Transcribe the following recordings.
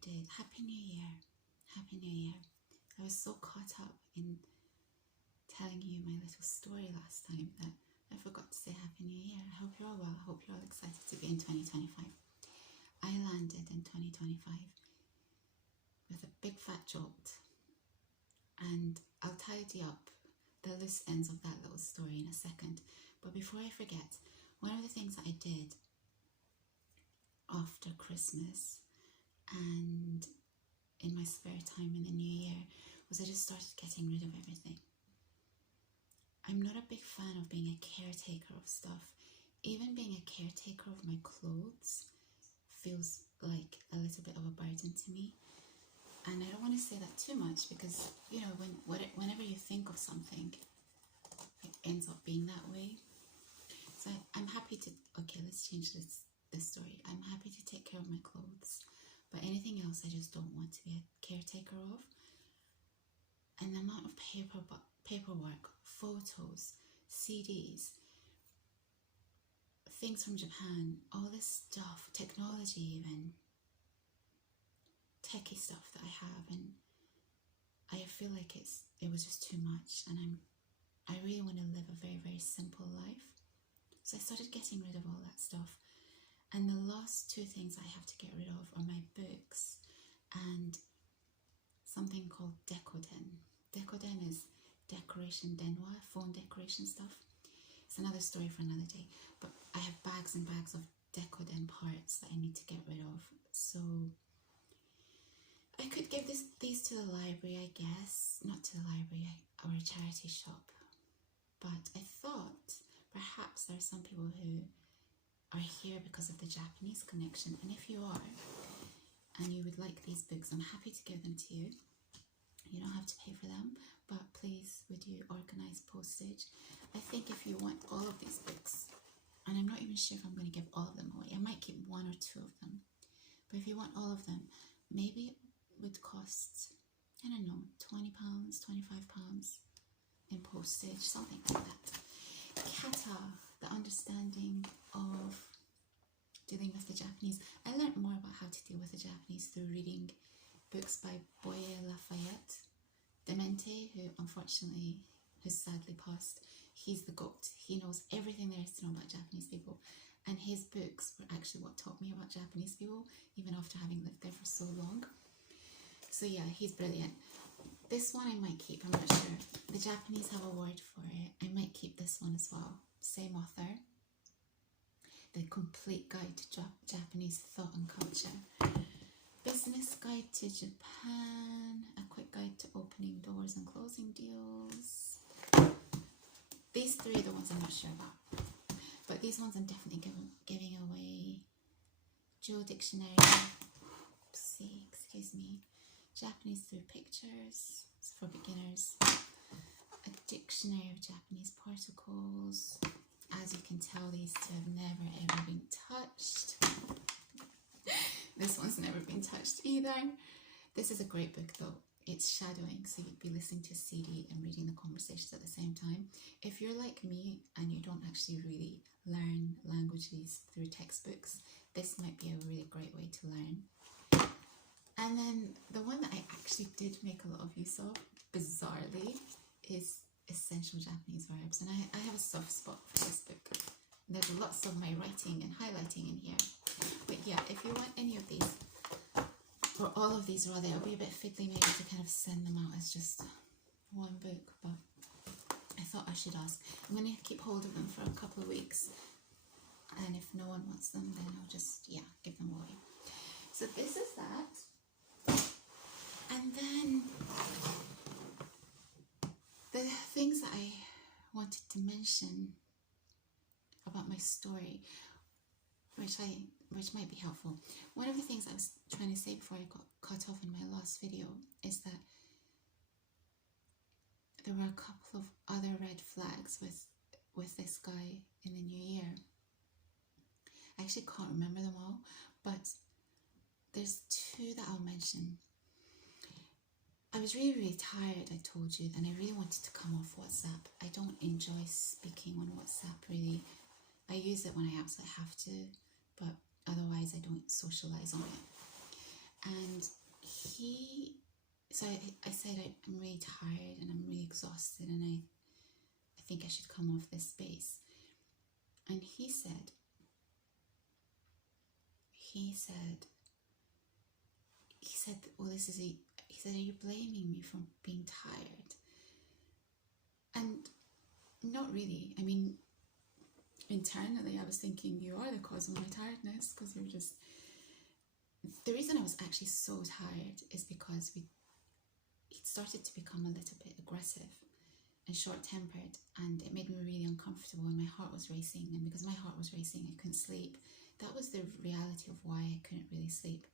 did. Happy New Year. Happy New Year. I was so caught up in telling you my little story last time that I forgot to say Happy New Year. I hope you're all well. I hope you're all excited to be in 2025. I landed in 2025 with a big fat jolt, and I'll tidy up the loose ends of that little story in a second. But before I forget, one of the things that I did after Christmas and in my spare time in the new year was I just started getting rid of everything. I'm not a big fan of being a caretaker of stuff. Even being a caretaker of my clothes feels like a little bit of a burden to me. And I don't want to say that too much because, you know, whenever you think of something, it ends up being that way. So I'm happy to, okay, let's change this story. I'm happy to take care of my clothes, but anything else I just don't want to be a caretaker of. And the amount of paperwork, photos, CDs, things from Japan, all this stuff, technology even, techie stuff that I have, and I feel like it was just too much, and I really want to live a very, very simple life. So I started getting rid of all that stuff. And the last two things I have to get rid of are my books and something called decoden. Decoden is decoration denwa, phone decoration stuff. It's another story for another day. But I have bags and bags of decoden parts that I need to get rid of. So I could give these to the library, I guess. Not to the library, or a charity shop. But I thought perhaps there are some people who are here because of the Japanese connection, and if you are and you would like these books, I'm happy to give them to you. You don't have to pay for them, but please would you organize postage. I think if you want all of these books, and I'm not even sure if I'm going to give all of them away, I might keep one or two of them, but if you want all of them, maybe it would cost, I don't know, £20, £25 in postage, something like that. Kata, the understanding of dealing with the Japanese. I learned more about how to deal with the Japanese through reading books by Boye Lafayette Demente, who unfortunately has sadly passed. He's the GOAT. He knows everything there is to know about Japanese people, and his books were actually what taught me about Japanese people, even after having lived there for so long. So yeah, he's brilliant. This one I might keep, I'm not sure. The Japanese have a word for it. I might keep this one as well. Same author. The Complete Guide to Japanese Thought and Culture. Business Guide to Japan. A Quick Guide to Opening Doors and Closing Deals. These three are the ones I'm not sure about. But these ones I'm definitely giving away. Joe Dictionary. Oopsie, excuse me. Japanese through pictures, it's for beginners. A dictionary of Japanese particles. As you can tell, these two have never ever been touched. This one's never been touched either. This is a great book though. It's shadowing, so you'd be listening to a CD and reading the conversations at the same time. If you're like me and you don't actually really learn languages through textbooks, this might be a really great way to learn. And then the one that I actually did make a lot of use of, bizarrely, is Essential Japanese Verbs. And I have a soft spot for this book. There's lots of my writing and highlighting in here. But yeah, if you want any of these, or all of these rather, it'll be a bit fiddly maybe to kind of send them out as just one book. But I thought I should ask. I'm going to keep hold of them for a couple of weeks. And if no one wants them, then I'll just, yeah, give them away. So this is that. And then the things that I wanted to mention about my story, which might be helpful. One of the things I was trying to say before I got cut off in my last video is that there were a couple of other red flags with this guy in the new year. I actually can't remember them all, but there's two that I'll mention. I was really, really tired, I told you, and I really wanted to come off WhatsApp. I don't enjoy speaking on WhatsApp, really. I use it when I absolutely have to, but otherwise I don't socialise on it. And so I said, I'm really tired and I'm really exhausted, and I think I should come off this space. And he said, well, he said, are you blaming me for being tired? And not really. I mean, internally I was thinking, you are the cause of my tiredness, because you're just... The reason I was actually so tired is because he started to become a little bit aggressive and short-tempered, and it made me really uncomfortable, and my heart was racing, and because my heart was racing I couldn't sleep. That was the reality of why I couldn't really sleep.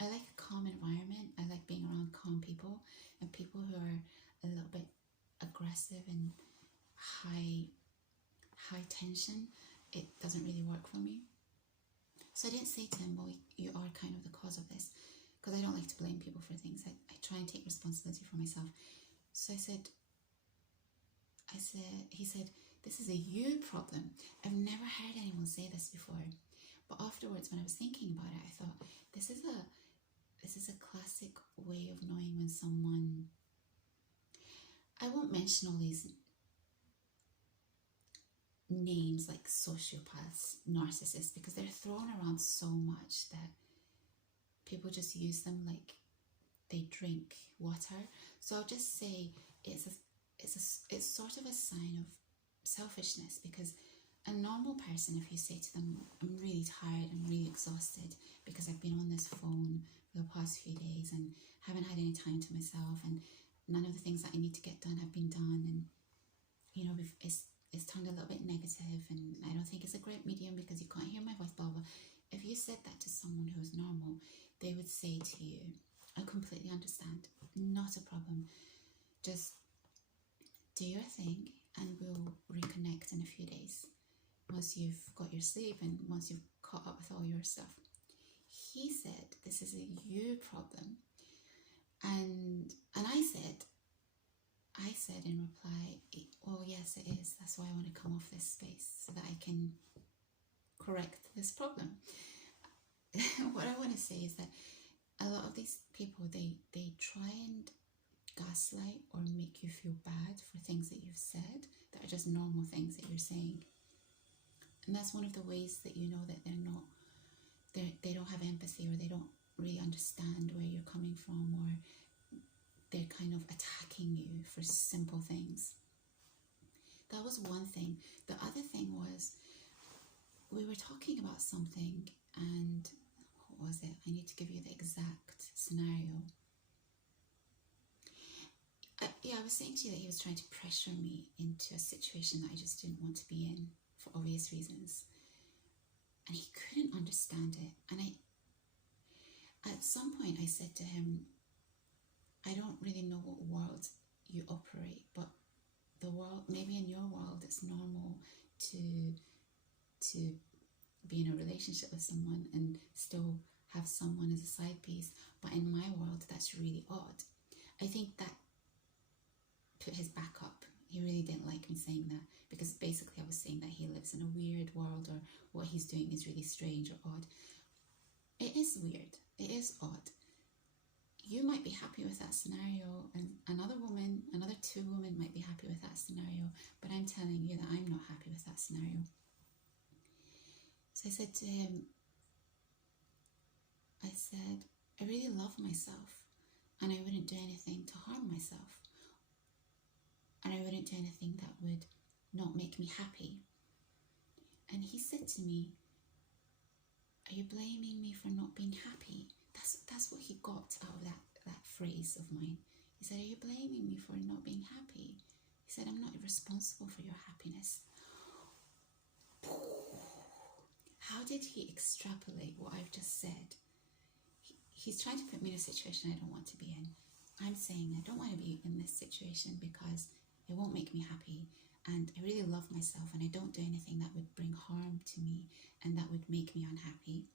I like a calm environment. I like being around calm people, and people who are a little bit aggressive and high tension, it doesn't really work for me. So I didn't say to him, well, you are kind of the cause of this, because I don't like to blame people for things. I try and take responsibility for myself. So he said, this is a you problem. I've never heard anyone say this before. But afterwards, when I was thinking about it, I thought, this is a classic way of knowing when someone... I won't mention all these names like sociopaths, narcissists, because they're thrown around so much that people just use them like they drink water. So I'll just say it's sort of a sign of selfishness, because a normal person, if you say to them, I'm really tired, I'm really exhausted because I've been on this phone for the past few days and haven't had any time to myself, and none of the things that I need to get done have been done, and you know, it's turned a little bit negative, and I don't think it's a great medium because you can't hear my voice, blah, blah. If you said that to someone who's normal, they would say to you, I completely understand, not a problem, just do your thing and we'll reconnect in a few days once you've got your sleep and once you've caught up with all your stuff. He said, this is a you problem. And I said in reply, oh yes it is, that's why I want to come off this space, so that I can correct this problem. What I want to say is that a lot of these people, they try and gaslight or make you feel bad for things that you've said that are just normal things that you're saying. And that's one of the ways that you know that they don't have empathy, or they don't really understand where you're coming from, or they're kind of attacking you for simple things. That was one thing. The other thing was, we were talking about something, and what was it? I need to give you the exact scenario. I was saying to you that he was trying to pressure me into a situation that I just didn't want to be in for obvious reasons. And he couldn't understand it. And at some point I said to him, I don't really know what world you operate, but the world, maybe in your world it's normal to be in a relationship with someone and still have someone as a side piece, but in my world that's really odd. I think that put his back up. He really didn't like me saying that, because basically I was saying that he lives in a weird world, or what he's doing is really strange or odd. It is weird, it is odd. You might be happy with that scenario, and another two women might be happy with that scenario, but I'm telling you that I'm not happy with that scenario. So I said to him, I really love myself, and I wouldn't do anything to harm myself, and I wouldn't do anything that would not make me happy. And he said to me, are you blaming me for not being happy? That's what he got out of that phrase of mine. He said, are you blaming me for not being happy? He said, I'm not responsible for your happiness. How did he extrapolate what I've just said? He's trying to put me in a situation I don't want to be in. I'm saying I don't want to be in this situation because it won't make me happy, and I really love myself, and I don't do anything that would bring harm to me and that would make me unhappy.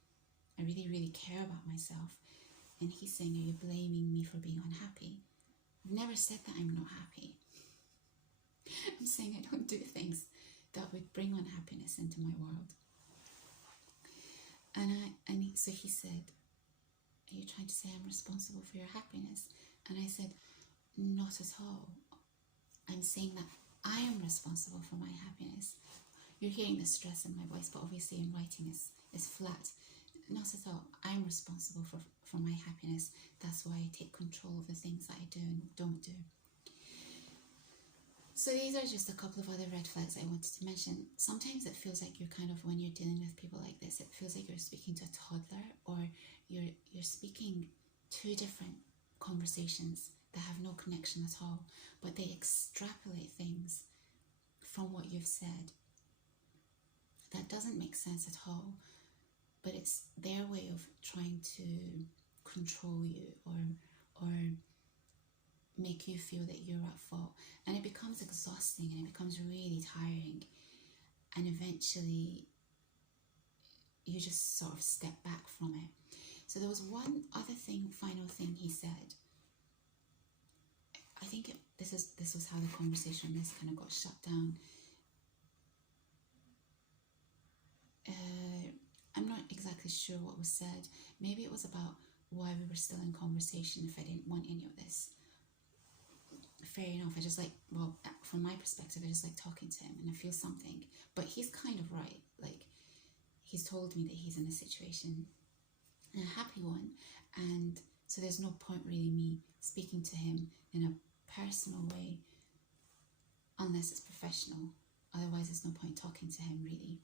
I really, really care about myself. And he's saying, are you blaming me for being unhappy? I've never said that I'm not happy. I'm saying I don't do things that would bring unhappiness into my world. So he said, are you trying to say I'm responsible for your happiness? And I said, not at all. I'm saying that I am responsible for my happiness. You're hearing the stress in my voice, but obviously in writing is flat. Not at all. I'm responsible for my happiness. That's why I take control of the things that I do and don't do. So these are just a couple of other red flags I wanted to mention. Sometimes it feels like you're kind of, when you're dealing with people like this, it feels like you're speaking to a toddler, or you're speaking two different conversations that have no connection at all, but they extrapolate things from what you've said that doesn't make sense at all, but it's their way of trying to control you or make you feel that you're at fault. And it becomes exhausting and it becomes really tiring, and eventually you just sort of step back from it. So there was one other thing, final thing he said. I think this was how the conversation on this kind of got shut down. I'm not exactly sure what was said. Maybe it was about why we were still in conversation if I didn't want any of this. Fair enough. I just like, well, from my perspective, I just like talking to him and I feel something. But he's kind of right. Like, he's told me that he's in a situation, a happy one, and so there's no point really me speaking to him in a personal way unless it's professional. Otherwise, there's no point talking to him really.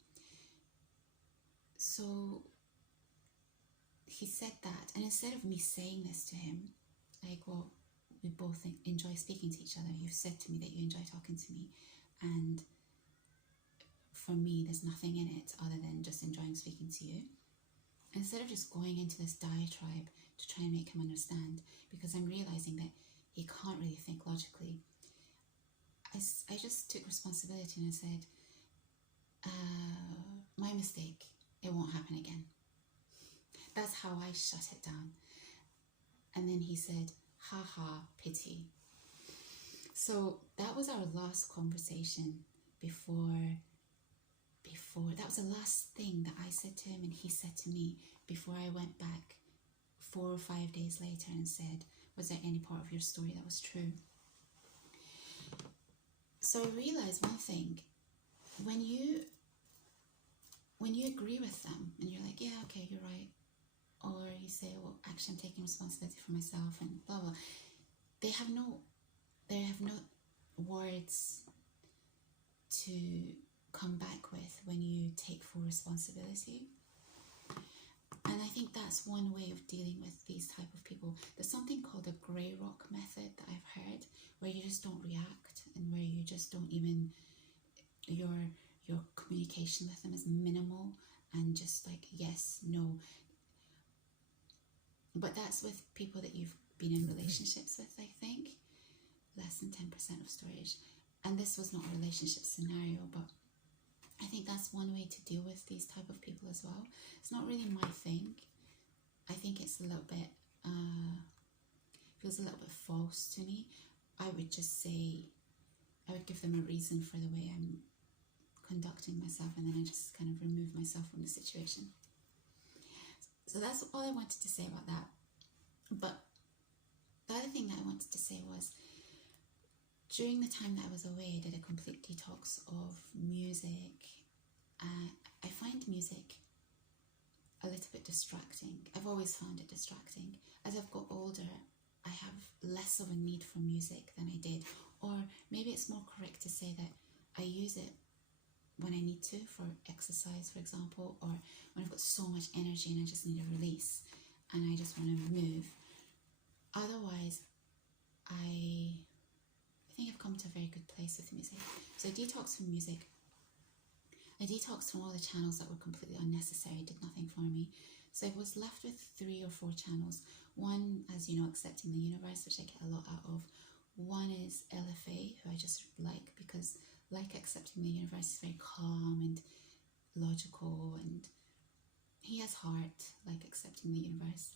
So he said that, and instead of me saying this to him, like, well, we both enjoy speaking to each other. You've said to me that you enjoy talking to me, and for me, there's nothing in it other than just enjoying speaking to you. Instead of just going into this diatribe to try and make him understand, because I'm realizing that he can't really think logically, I just took responsibility and I said, my mistake, it won't happen again. That's how I shut it down. And then he said, haha, pity. So that was our last conversation before that was the last thing that I said to him and he said to me before I went back 4 or 5 days later and said, was there any part of your story that was true? So I realized one thing. When you agree with them and you're like, yeah, okay, you're right, or you say, well, actually I'm taking responsibility for myself and blah blah, they have no words to come back with when you take full responsibility. And I think that's one way of dealing with these type of people. There's something called a grey rock method that I've heard, where you just don't react and where you just don't even, your communication with them is minimal and just like yes, no. But that's with people that you've been in relationships with, I think. Less than 10% of storage. And this was not a relationship scenario, but I think that's one way to deal with these type of people as well. It's not really my thing. I think it's a little bit, feels a little bit false to me. I would just say, I would give them a reason for the way I'm conducting myself, and then I just kind of remove myself from the situation. So that's all I wanted to say about that. But the other thing that I wanted to say was, during the time that I was away, I did a complete detox of music. I find music a little bit distracting. I've always found it distracting. As I've got older, I have less of a need for music than I did. Or maybe it's more correct to say that I use it when I need to, for exercise, for example, or when I've got so much energy and I just need a release and I just want to move. Otherwise, I think I've come to a very good place with music. So I detoxed from music. I detoxed from all the channels that were completely unnecessary, did nothing for me. So I was left with 3 or 4 channels. One, as you know, Accepting the Universe, which I get a lot out of. One is LFA, who I just like because, like Accepting the Universe, is very calm and logical, and he has heart, like Accepting the Universe.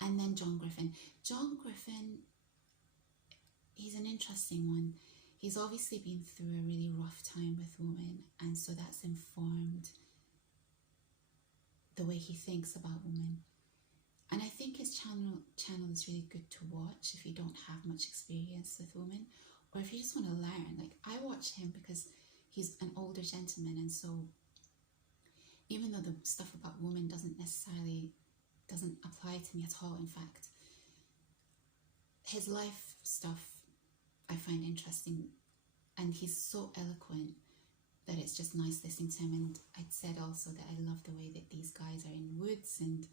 And then John Griffin. John Griffin, he's an interesting one. He's obviously been through a really rough time with women, and so that's informed the way he thinks about women. And I think his channel is really good to watch if you don't have much experience with women, or if you just want to learn. Like, I watch him because he's an older gentleman, and so even though the stuff about women doesn't apply to me at all, in fact, his life stuff I find interesting, and he's so eloquent that it's just nice listening to him. And I'd said also that I love the way that these guys are in woods, and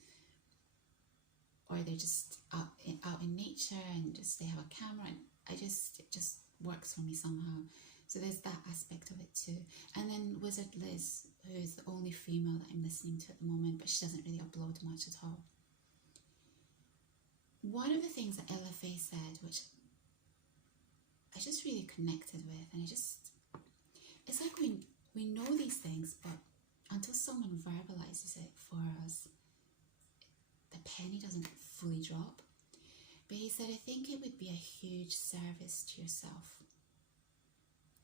or they're just out in nature, and just they have a camera, and it just works for me somehow. So there's that aspect of it too. And then Wizard Liz, who is the only female that I'm listening to at the moment, but she doesn't really upload much at all. One of the things that Ella Faye said, which I just really connected with, and it's like we know these things, but until someone verbalizes it for us, the penny doesn't fully drop. But he said, I think it would be a huge service to yourself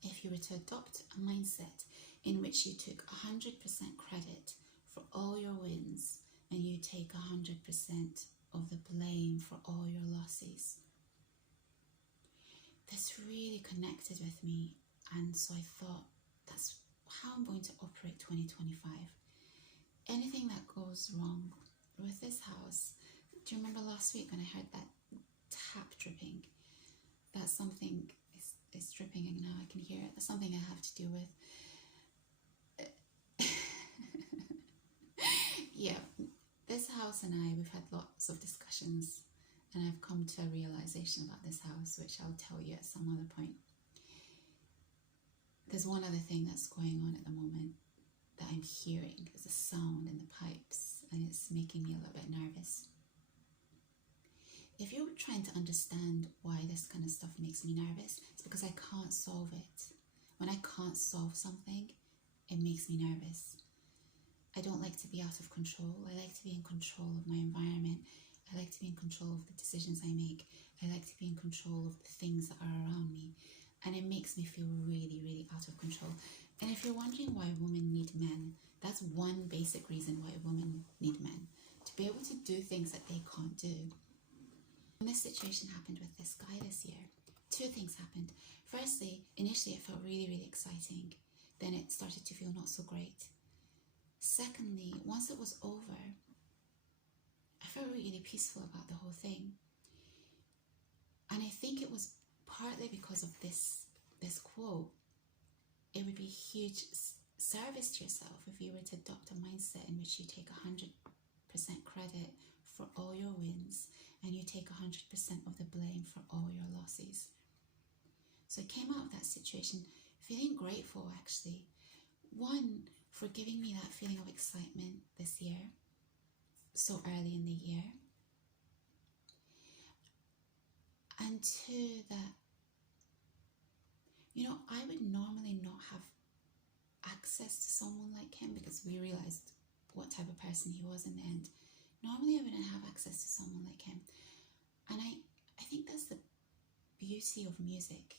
if you were to adopt a mindset in which you took 100% credit for all your wins, and you take 100% of the blame for all your losses. This really connected with me, and so I thought, that's how I'm going to operate 2025. Anything that goes wrong with this house, do you remember last week when I heard that tap dripping? That's something is dripping, and now I can hear it. That's something I have to deal with. Yeah, this house and we've had lots of discussions, and I've come to a realization about this house, which I'll tell you at some other point. There's one other thing that's going on at the moment that I'm hearing. There's a sound in the pipes, and it's making me a little bit nervous. If you're trying to understand why this kind of stuff makes me nervous, it's because I can't solve it. When I can't solve something, it makes me nervous. I don't like to be out of control. I like to be in control of my environment. I like to be in control of the decisions I make. I like to be in control of the things that are around me. And it makes me feel really, really out of control. And if you're wondering why women need men, that's one basic reason why women need men. To be able to do things that they can't do. When this situation happened with this guy this year, two things happened. Firstly, initially it felt really, really exciting. Then it started to feel not so great. Secondly, once it was over, I felt really peaceful about the whole thing. And I think it was partly because of this quote. It would be a huge service to yourself if you were to adopt a mindset in which you take 100% credit for all your wins, and you take 100% of the blame for all your losses. So I came out of that situation feeling grateful, actually. One, for giving me that feeling of excitement this year, so early in the year. And two, that, I would normally not have access to someone like him, because we realized what type of person he was in the end. Normally I wouldn't have access to someone like him. And I think that's the beauty of music.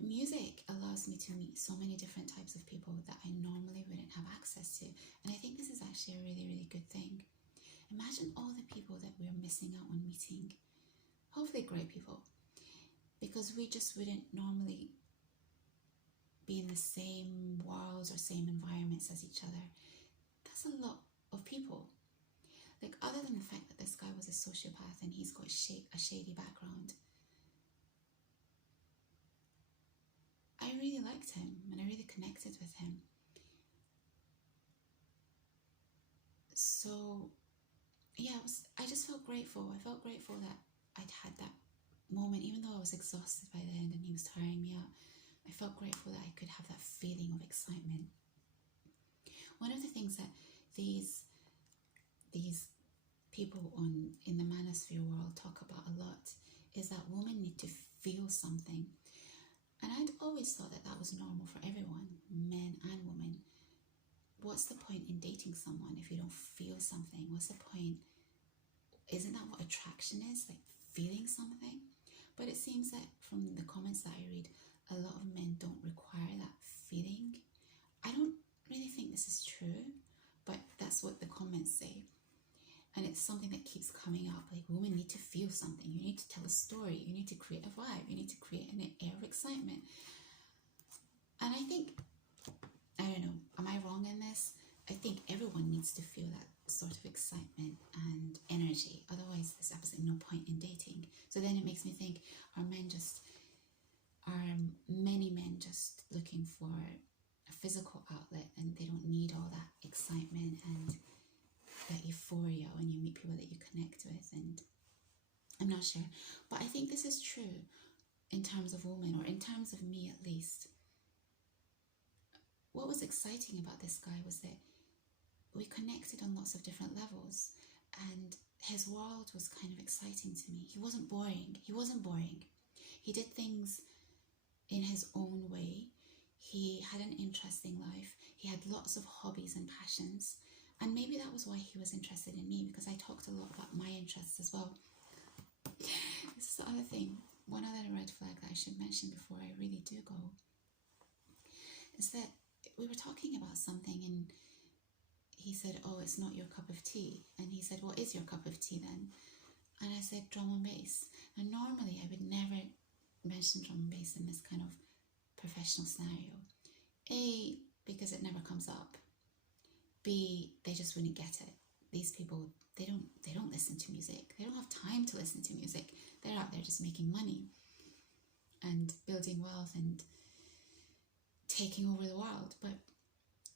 Music allows me to meet so many different types of people that I normally wouldn't have access to. And I think this is actually a really, really good thing. Imagine all the people that we're missing out on meeting. Hopefully great people. Because we just wouldn't normally be in the same worlds or same environments as each other. That's a lot of people. Like, other than the fact that this guy was a sociopath and he's got a shady background, I really liked him and I really connected with him. So, yeah, I just felt grateful. I felt grateful that I'd had that moment, even though I was exhausted by the end and he was tiring me out. I felt grateful that I could have that feeling of excitement. One of the things that these people in the manosphere world talk about a lot is that women need to feel something. And I'd always thought that that was normal for everyone, men and women. What's the point in dating someone if you don't feel something? What's the point? Isn't that what attraction is? Like, feeling something? But it seems that from the comments that I read, a lot of men don't require that feeling. I don't really think this is true, but that's what the comments say. And it's something that keeps coming up. Like, women need to feel something. You need to tell a story. You need to create a vibe. You need to create an air of excitement. And I think, I don't know, am I wrong in this? I think everyone needs to feel that sort of excitement and energy. Otherwise, there's absolutely no point in dating. So then it makes me think, are many men just looking for a physical outlet, and they don't need all that excitement and that euphoria when you meet people that you connect with? And I'm not sure, but I think this is true in terms of women, or in terms of me at least. What was exciting about this guy was that we connected on lots of different levels, and his world was kind of exciting to me. He wasn't boring. He did things in his own way. He had an interesting life. He had lots of hobbies and passions. And maybe that was why he was interested in me, because I talked a lot about my interests as well. This is the other thing. One other red flag that I should mention before I really do go is that we were talking about something, and he said, oh, it's not your cup of tea. And he said, what is your cup of tea then? And I said, drum and bass. And normally I would never mention drum and bass in this kind of professional scenario. A, because it never comes up. B, they just wouldn't get it. These people, they don't listen to music. They don't have time to listen to music. They're out there just making money and building wealth and taking over the world. But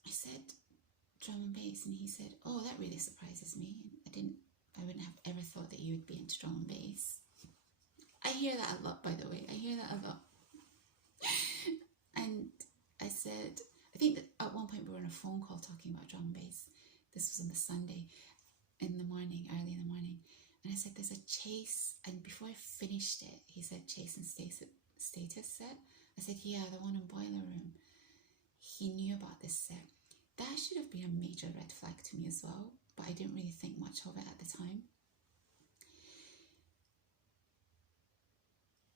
I said drum and bass, and he said, oh, that really surprises me. I wouldn't have ever thought that you would be into drum and bass. I hear that a lot, by the way. I hear that a lot. And I said, I think that at one point we were on a phone call talking about drum and bass. This was on the Sunday in the morning, early in the morning. And I said, there's a Chase. And before I finished it, he said Chase and Status set. I said, yeah, the one in Boiler Room. He knew about this set. That should have been a major red flag to me as well, but I didn't really think much of it at the time.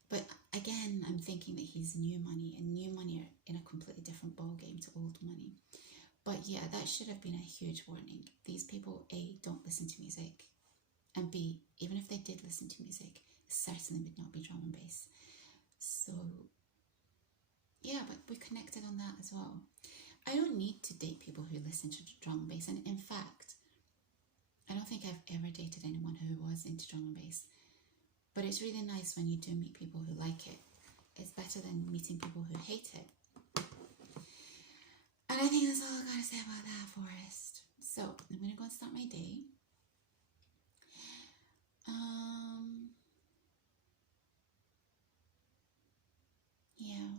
But again, I'm thinking that he's new money, and new money are in a completely different ballgame to old money. But yeah, that should have been a huge warning. These people, A, don't listen to music, and B, even if they did listen to music, it certainly would not be drum and bass. So yeah, but we connected on that as well. I don't need to date people who listen to drum and bass, and in fact, I don't think I've ever dated anyone who was into drum and bass. But it's really nice when you do meet people who like it. It's better than meeting people who hate it. And I think that's all I gotta say about that, Forrest. So I'm gonna go and start my day.